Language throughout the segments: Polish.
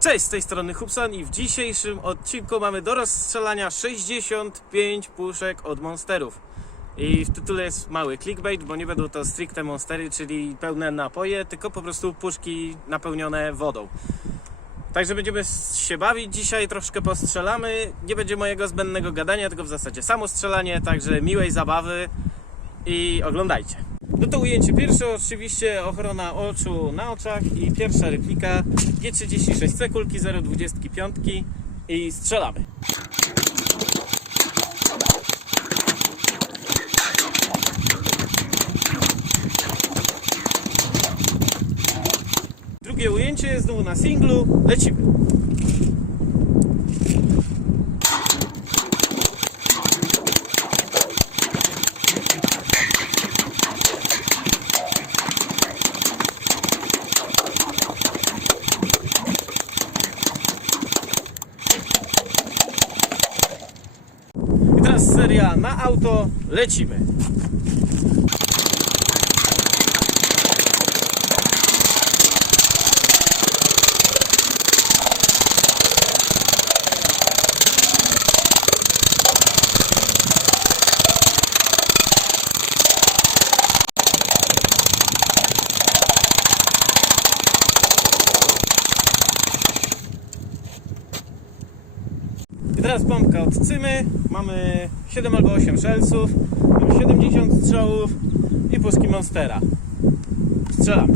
Cześć, z tej strony Hubson i w dzisiejszym odcinku mamy do rozstrzelania 65 puszek od monsterów. I w tytule jest mały clickbait, bo nie będą to stricte monstery, czyli pełne napoje, tylko po prostu puszki napełnione wodą. Także będziemy się bawić dzisiaj, troszkę postrzelamy. Nie będzie mojego zbędnego gadania, tylko w zasadzie samo strzelanie, także miłej zabawy i oglądajcie. No to ujęcie pierwsze, oczywiście ochrona oczu na oczach i pierwsza replika G36C kulki 0,25 i strzelamy. Drugie ujęcie znowu na singlu, lecimy. Seria na auto, lecimy. I teraz pompka od cymy. Mamy 7 albo 8 szelsów, mamy 70 strzałów i puszki Monstera. Strzelamy.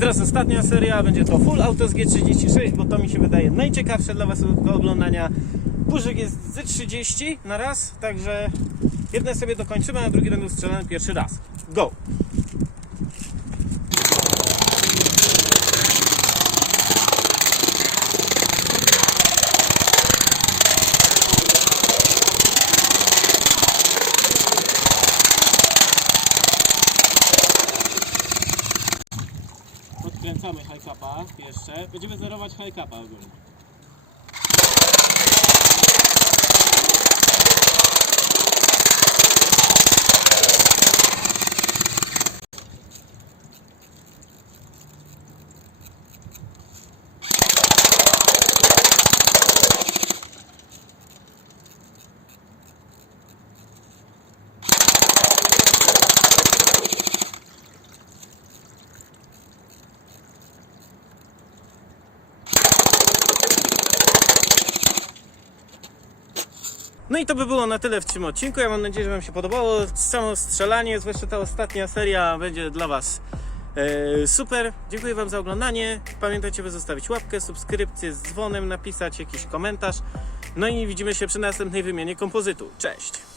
Teraz ostatnia seria, będzie to Full Auto z G36, bo to mi się wydaje najciekawsze dla Was do oglądania. Puszek jest ze 30 na raz, także jedne sobie dokończymy, a drugie będą strzelane pierwszy raz. Go! Podkręcamy high capa jeszcze. Będziemy zerować high capa ogólnie. No i to by było na tyle w tym odcinku. Ja mam nadzieję, że Wam się podobało. Samo strzelanie, zwłaszcza ta ostatnia seria, będzie dla Was e, super. Dziękuję Wam za oglądanie. Pamiętajcie, by zostawić łapkę, subskrypcję z dzwonem, napisać jakiś komentarz. No i widzimy się przy następnej wymianie kompozytu. Cześć!